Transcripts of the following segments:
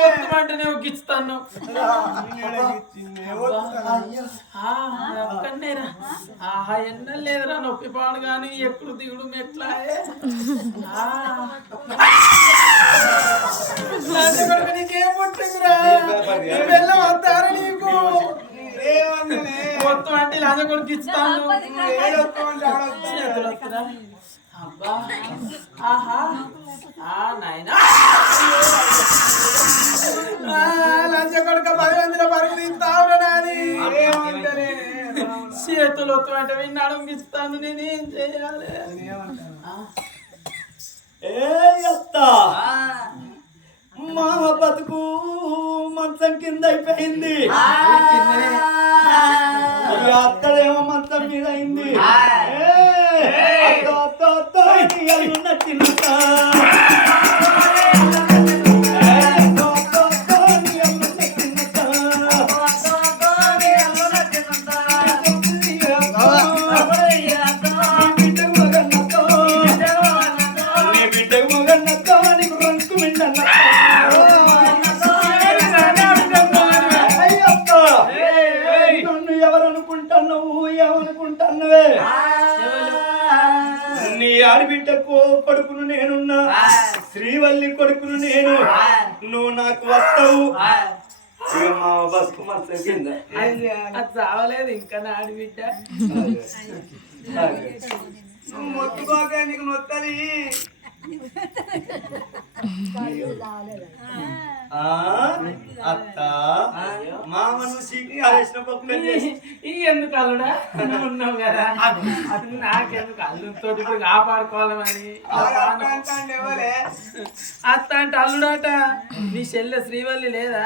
ఒత్తుమంటేనే ఒక్కిస్తాను ఎన్న లేదురా నొప్పి పాడు కానీ ఎప్పుడు దిగుడు ఎట్లా నీకేం పుట్టిందిరా వెళ్ళ వస్తారా నీకు మొత్తం అంటే లాజ కొడుకు ఇస్తాను అబ్బా ఆహా నాయనా లంచ కొడుక 10 మందిలో పరుగు తీస్తావురా నాని చేతులు వత్తు అంటే విన్నాడు ఇస్తాను నేనేం చేయాలి మా బతుకు మంచం కింద అయిపోయింది అత్తడేమో మంచం మీద అయింది నచ్చినంత ఆడబిడ్డకు కొడుకును నేనున్నా శ్రీవల్లి కొడుకును నేను నువ్వు నాకు వస్తావు మా బతుకు మంచం కింద చావలేదు ఇంకా నా ఆడబిడ్డ మొత్తుకోక నీకు నొత్తది అత్త మామను సీకిన ఎందుకు అల్లుడా ఉన్నావు కదా నాకెందుకు అల్లుతో ఇప్పుడు కాపాడుకోవాలని అత్త అంటే అల్లుడాట నీ చెల్లె శ్రీవల్లి లేదా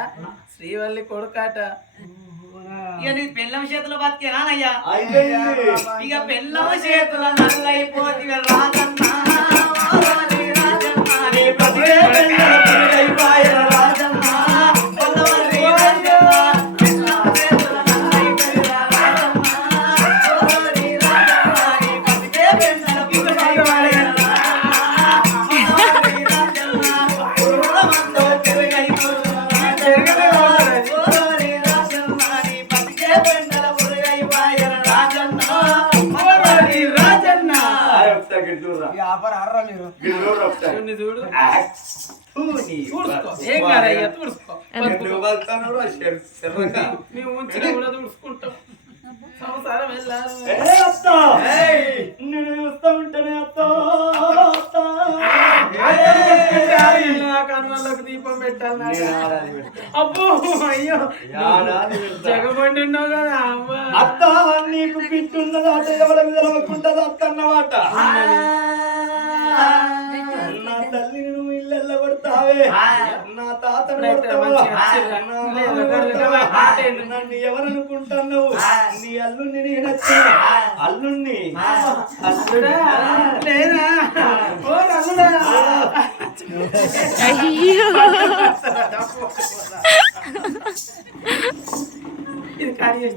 శ్రీవల్లి కొడుకాట ఇక నీ పెళ్ళం చేతులు బతికేనానయ్యా ఇక పెళ్ళం చేతుల నల్లైపోతే రాజన్న సంసారం వెళ్ళాలి నేను చూస్తా ఉంటానే కనుమలకు దీపం పెట్టాలి అబ్బో అయ్యో జగబండి ఉన్నావు కదా అత్త నీకు పిట్టున్నదాట ఎవరికి తెలవకుంటది అత్త అన్నమాట నా తల్లిని నువ్వు ఇళ్ళ కొడతావే నా తాతను నన్ను ఎవరనుకుంటున్నావు నీ అల్లుణ్ణి నేను అల్లుణ్ణి అల్లుడా లేరా ఓ అల్లుడా ఇది కార్యం